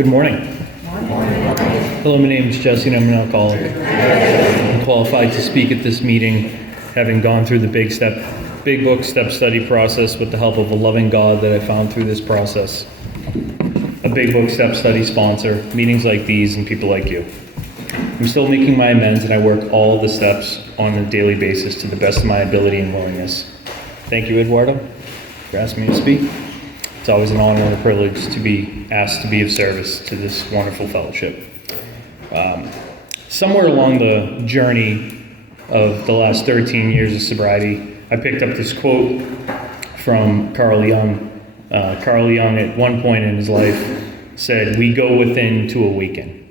Good morning. Hello, my name is Jesse and I'm an alcoholic. I'm qualified to speak at this meeting, having gone through the big book step study process with the help of a loving God that I found through this process. A big book step study sponsor, meetings like these, and people like you. I'm still making my amends and I work all the steps on a daily basis to the best of my ability and willingness. Thank you, Eduardo, for asking me to speak. It's always an honor and a privilege to be asked to be of service to this wonderful fellowship. Somewhere along the journey of the last 13 years of sobriety, I picked up this quote from Carl Jung. Carl Jung, at one point in his life, said, "We go within to awaken."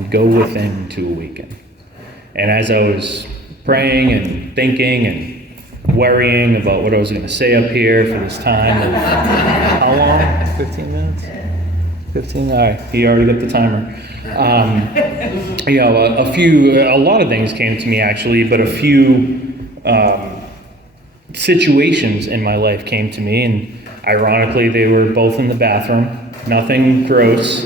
We go within to awaken. And as I was praying and thinking and worrying about what I was going to say up here for this time, and how long? 15 minutes? 15? All right, he already got the timer. A lot of things came to me actually, but a few situations in my life came to me, and ironically they were both in the bathroom. Nothing gross,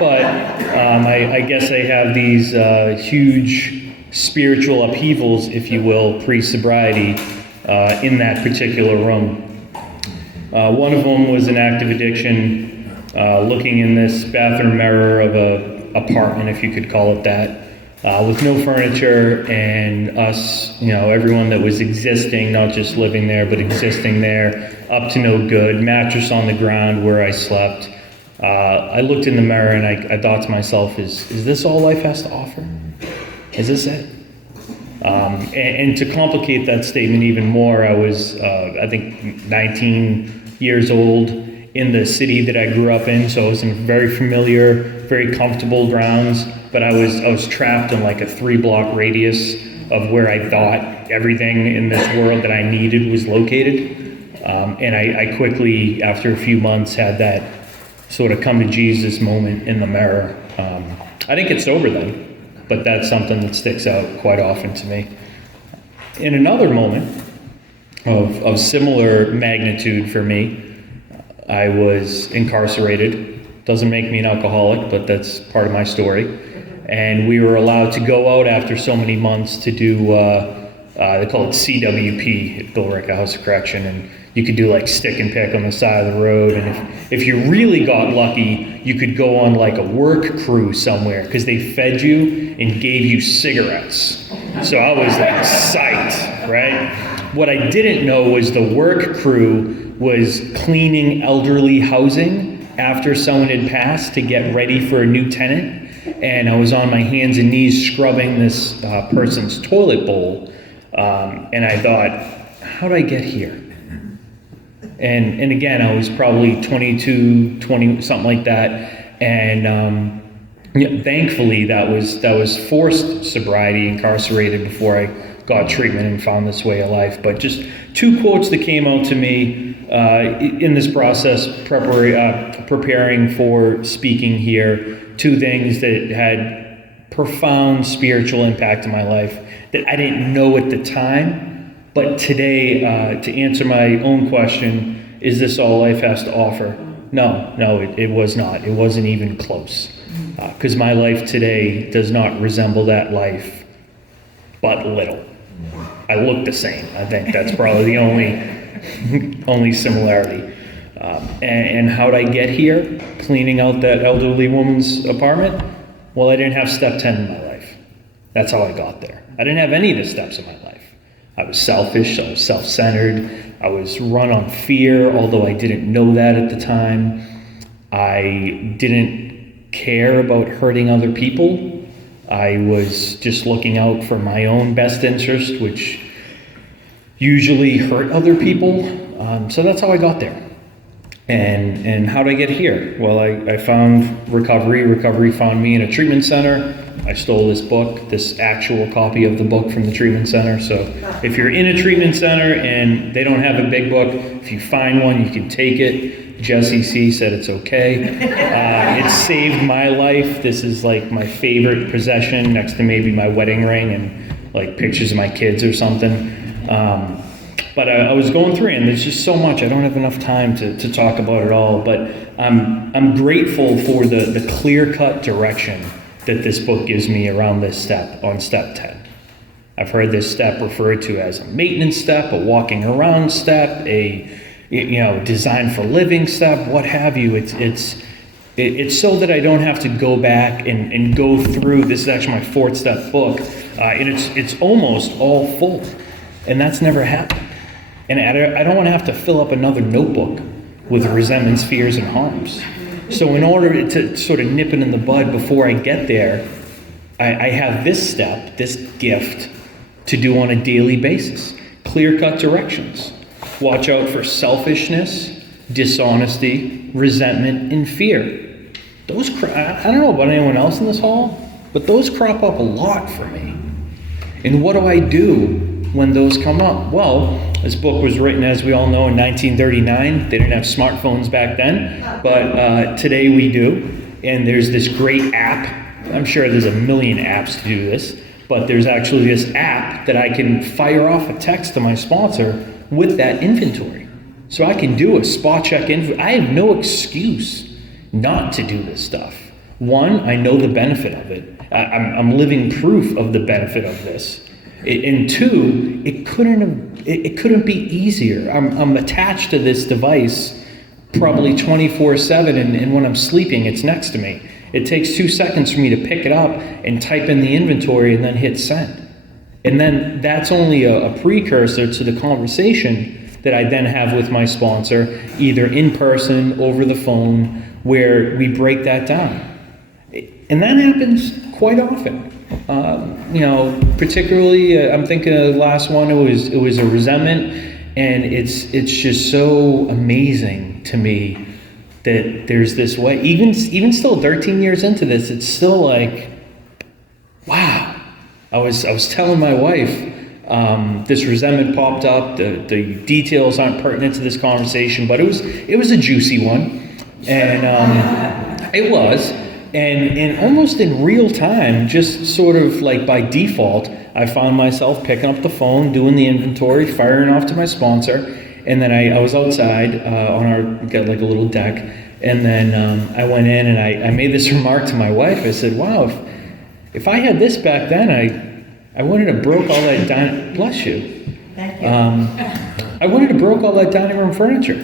but I guess I have these huge spiritual upheavals, if you will, pre-sobriety in that particular room. One of them was an active addiction, looking in this bathroom mirror of a apartment, if you could call it that, with no furniture, and us, everyone that was existing, not just living there, but existing there, up to no good, mattress on the ground where I slept. I looked in the mirror and I thought to myself, is this all life has to offer? Is this it? And to complicate that statement even more, I was, I think, 19 years old in the city that I grew up in, so I was in very familiar, very comfortable grounds, but I was trapped in like a 3-block radius of where I thought everything in this world that I needed was located. And I quickly, after a few months, had that sort of come to Jesus moment in the mirror. I didn't get sober then, but that's something that sticks out quite often to me. In another moment of similar magnitude for me, I was incarcerated. Doesn't make me an alcoholic, but that's part of my story. And we were allowed to go out after so many months to do, they call it CWP at Billerica House of Correction, and you could do like stick and pick on the side of the road, and if you really got lucky, you could go on like a work crew somewhere, because they fed you and gave you cigarettes. So I was like psyched, right? What I didn't know was the work crew was cleaning elderly housing after someone had passed to get ready for a new tenant, and I was on my hands and knees scrubbing this person's toilet bowl, and I thought, how did I get here? And again, I was probably 22, 20, something like that. And thankfully, that was forced sobriety, incarcerated before I got treatment and found this way of life. But just 2 quotes that came out to me in this process, preparing for speaking here. 2 things that had profound spiritual impact in my life that I didn't know at the time. But today, to answer my own question, is this all life has to offer? No, it was not. It wasn't even close. Because my life today does not resemble that life, but little. I look the same. I think that's probably the only similarity. And how'd I get here? Cleaning out that elderly woman's apartment? Well, I didn't have step 10 in my life. That's how I got there. I didn't have any of the steps in my life. I was selfish, I was self-centered, I was run on fear, although I didn't know that at the time. I didn't care about hurting other people. I was just looking out for my own best interest, which usually hurt other people. So that's how I got there. And how did I get here? Well, I found recovery. Recovery found me in a treatment center. I stole this book, this actual copy of the book from the treatment center. So if you're in a treatment center and they don't have a big book, if you find one, you can take it. Jesse C. said it's okay. It saved my life. This is like my favorite possession, next to maybe my wedding ring and like pictures of my kids or something. But I was going through it, and there's just so much. I don't have enough time to talk about it all. But I'm grateful for the clear-cut direction that this book gives me around this step, on step 10. I've heard this step referred to as a maintenance step, a walking around step, a design for living step, what have you. It's so that I don't have to go back and go through. This is actually my 4th step book, and it's almost all full, and that's never happened. And I don't want to have to fill up another notebook with resentments, fears, and harms. So in order to sort of nip it in the bud before I get there, I have this step, this gift, to do on a daily basis. Clear-cut directions. Watch out for selfishness, dishonesty, resentment, and fear. I don't know about anyone else in this hall, but those crop up a lot for me. And what do I do when those come up? Well, this book was written, as we all know, in 1939. They didn't have smartphones back then, but today we do. And there's this great app. I'm sure there's a million apps to do this, but there's actually this app that I can fire off a text to my sponsor with that inventory. So I can do a spot check inventory. I have no excuse not to do this stuff. One, I know the benefit of it. I'm living proof of the benefit of this. And two, it couldn't be easier. I'm attached to this device probably 24/7, and when I'm sleeping, it's next to me. It takes 2 seconds for me to pick it up and type in the inventory and then hit send. And then that's only a precursor to the conversation that I then have with my sponsor, either in person, over the phone, where we break that down. And that happens quite often. Particularly, I'm thinking of the last one, it was a resentment, and it's just so amazing to me that there's this way. Even still 13 years into this, it's still like, wow. I was telling my wife, this resentment popped up. The details aren't pertinent to this conversation, but it was a juicy one, and it was, and almost in real time, just sort of like by default, I found myself picking up the phone, doing the inventory, firing off to my sponsor, and then I was outside we got like a little deck, and then I went in and I made this remark to my wife. I said, "Wow, if I had this back then, I wouldn't have broke all that bless you. Thank you. I wouldn't have broke all that dining room furniture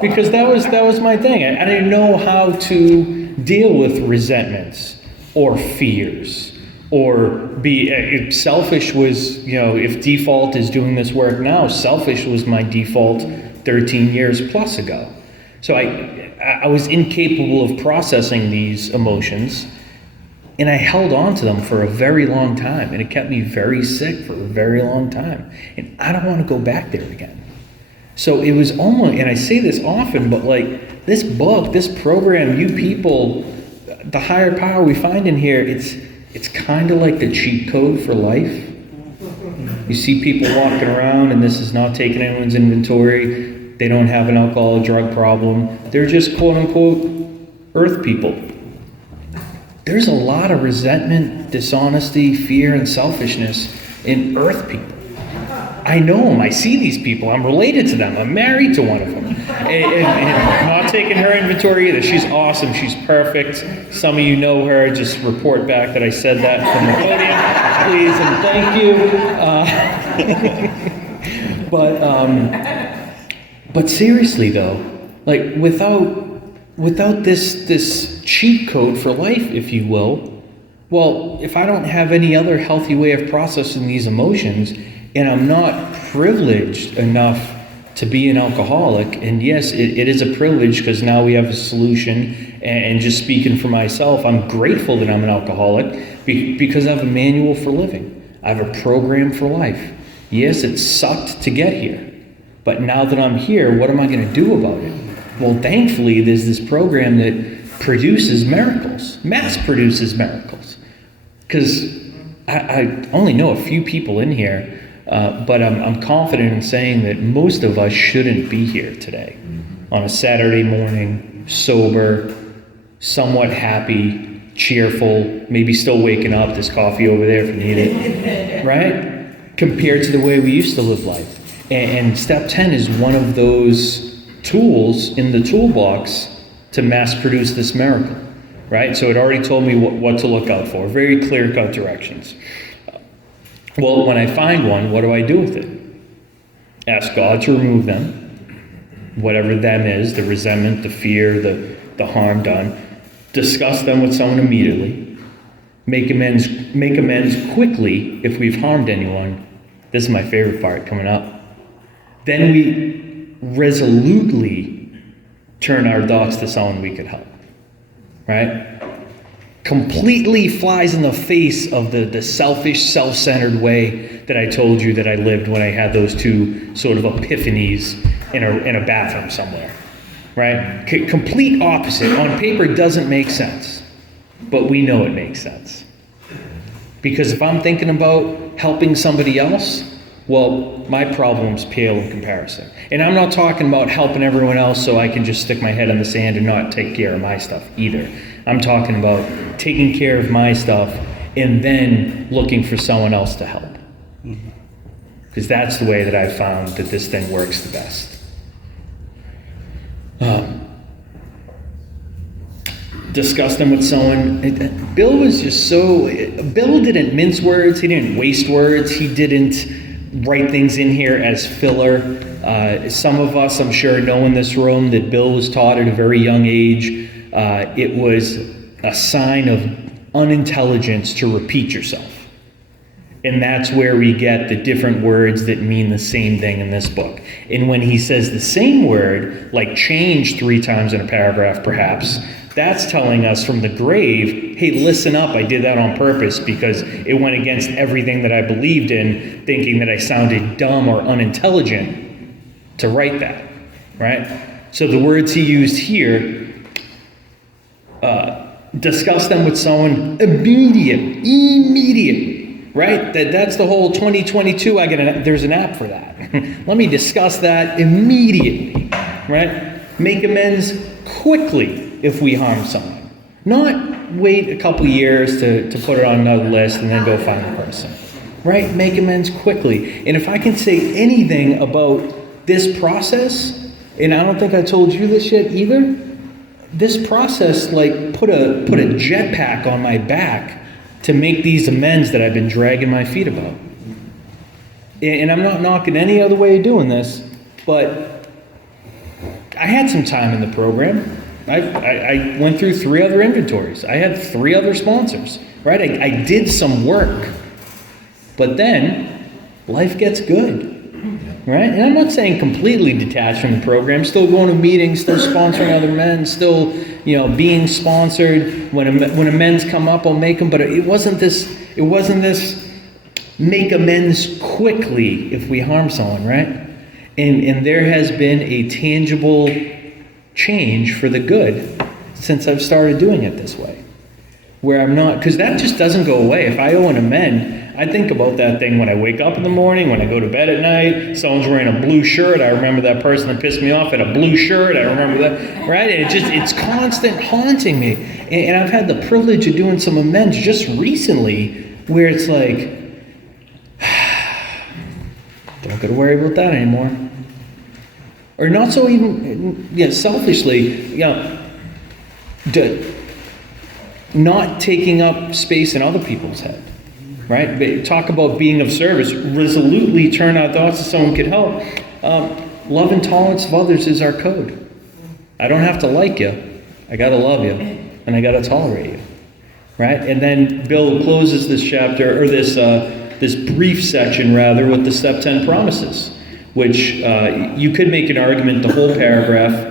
because that was my thing. I didn't know how to deal with resentments or fears or if selfish was, if default is doing this work now, selfish was my default 13 years plus ago. So I was incapable of processing these emotions. And I held on to them for a very long time, and it kept me very sick for a very long time. And I don't want to go back there again. So it was almost, and I say this often, but like this book, this program, you people, the higher power we find in here, it's kind of like the cheat code for life. You see people walking around, and this is not taking anyone's inventory. They don't have an alcohol or drug problem. They're just quote unquote earth people. There's a lot of resentment, dishonesty, fear, and selfishness in earth people. I know them. I see these people. I'm related to them. I'm married to one of them. And I'm not taking her inventory either. She's awesome. She's perfect. Some of you know her. Just report back that I said that from the podium, please, and thank you. But seriously, though, like without this cheat code for life, if you will, well, if I don't have any other healthy way of processing these emotions, and I'm not privileged enough to be an alcoholic, and yes, it is a privilege because now we have a solution, and just speaking for myself, I'm grateful that I'm an alcoholic because I have a manual for living. I have a program for life. Yes, it sucked to get here, but now that I'm here, what am I going to do about it? Well, thankfully, there's this program that produces miracles, mass produces miracles. Because I only know a few people in here, but I'm confident in saying that most of us shouldn't be here today on a Saturday morning, sober, somewhat happy, cheerful, maybe still waking up. There's coffee over there if you need it, right? Compared to the way we used to live life. And step 10 is one of those tools in the toolbox to mass produce this miracle, right? So it already told me what to look out for, very clear-cut directions. Well, when I find one, what do I do with it? Ask God to remove them, whatever them is, the resentment, the fear, the harm done. Discuss them with someone immediately. Make amends quickly if we've harmed anyone. This is my favorite part coming up. Then we resolutely turn our thoughts to someone we could help, right? Completely flies in the face of the selfish, self-centered way that I told you that I lived when I had those two sort of epiphanies in a bathroom somewhere, right? Complete opposite. On paper, doesn't make sense, but we know it makes sense. Because if I'm thinking about helping somebody else, well, my problems pale in comparison. And I'm not talking about helping everyone else so I can just stick my head in the sand and not take care of my stuff either. I'm talking about taking care of my stuff and then looking for someone else to help. Because that's the way that I've found that this thing works the best. Discuss them with someone. Bill was just Bill didn't mince words, he didn't waste words, he didn't write things in here as filler. Some of us, I'm sure, know in this room that Bill was taught at a very young age. It was a sign of unintelligence to repeat yourself. And that's where we get the different words that mean the same thing in this book. And when he says the same word, like change 3 times in a paragraph perhaps, that's telling us from the grave, hey, listen up, I did that on purpose because it went against everything that I believed in, thinking that I sounded dumb or unintelligent to write that, right? So the words he used here, discuss them with someone immediately, right? That's the whole 2022, there's an app for that. Let me discuss that immediately, right? Make amends quickly if we harm someone. Not wait a couple years to put it on another list and then go find the person, right? Make amends quickly. And if I can say anything about this process, and I don't think I told you this yet either, this process like put a jetpack on my back to make these amends that I've been dragging my feet about. And I'm not knocking any other way of doing this, but I had some time in the program. I went through 3 other inventories. I had 3 other sponsors, right? I did some work, but then life gets good, right? And I'm not saying completely detached from the program, still going to meetings, still sponsoring other men, still, being sponsored. When amends come up, I'll make them, but it wasn't this make amends quickly if we harm someone, right? And there has been a tangible change for the good since I've started doing it this way. Where I'm not, because that just doesn't go away. If I owe an amend, I think about that thing when I wake up in the morning, when I go to bed at night. Someone's wearing a blue shirt, I remember that person that pissed me off had a blue shirt, I remember that, right? And it's constant haunting me. And I've had the privilege of doing some amends just recently where it's like, don't gotta worry about that anymore. Or not so even, selfishly, not taking up space in other people's head, right? But talk about being of service. Resolutely turn our thoughts to someone could help. Love and tolerance of others is our code. I don't have to like you. I gotta love you, and I gotta tolerate you, right? And then Bill closes this chapter, or this brief section rather, with the step 10 promises, which you could make an argument the whole paragraph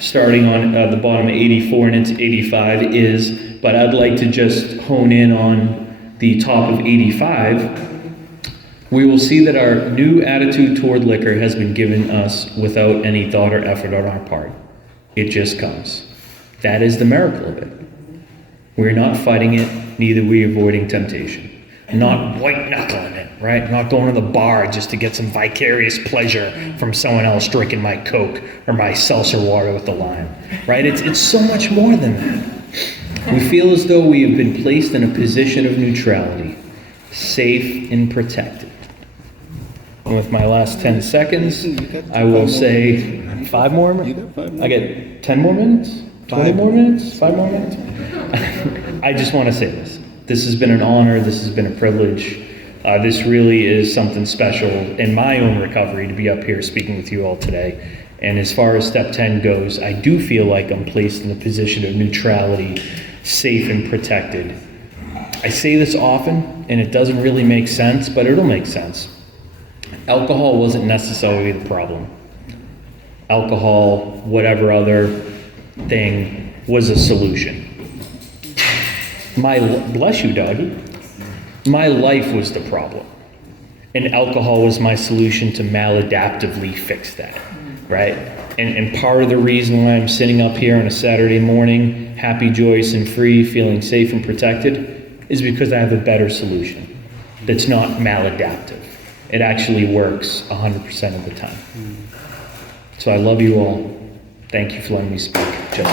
starting on the bottom of 84 and into 85 is, but I'd like to just hone in on the top of 85. We will see that our new attitude toward liquor has been given us without any thought or effort on our part. It just comes. That is the miracle of it. We're not fighting it, neither are we avoiding temptation. Not white-knuckling it, right? Not going to the bar just to get some vicarious pleasure from someone else drinking my Coke or my seltzer water with the lime, right? It's so much more than that. We feel as though we have been placed in a position of neutrality, safe and protected. And with my last 10 seconds, I will say 5 more minutes. I get 10 more minutes? 20 more minutes? 5 more minutes? I just want to say this. This has been an honor. This has been a privilege. This really is something special in my own recovery to be up here speaking with you all today. And as far as step 10 goes, I do feel like I'm placed in a position of neutrality, safe and protected. I say this often, and it doesn't really make sense, but it'll make sense. Alcohol wasn't necessarily the problem. Alcohol, whatever other thing, was a solution. Bless you, doggy. My life was the problem. And alcohol was my solution to maladaptively fix that, right? And part of the reason why I'm sitting up here on a Saturday morning, happy, joyous, and free, feeling safe and protected, is because I have a better solution that's not maladaptive. It actually works 100% of the time. So I love you all. Thank you for letting me speak. Just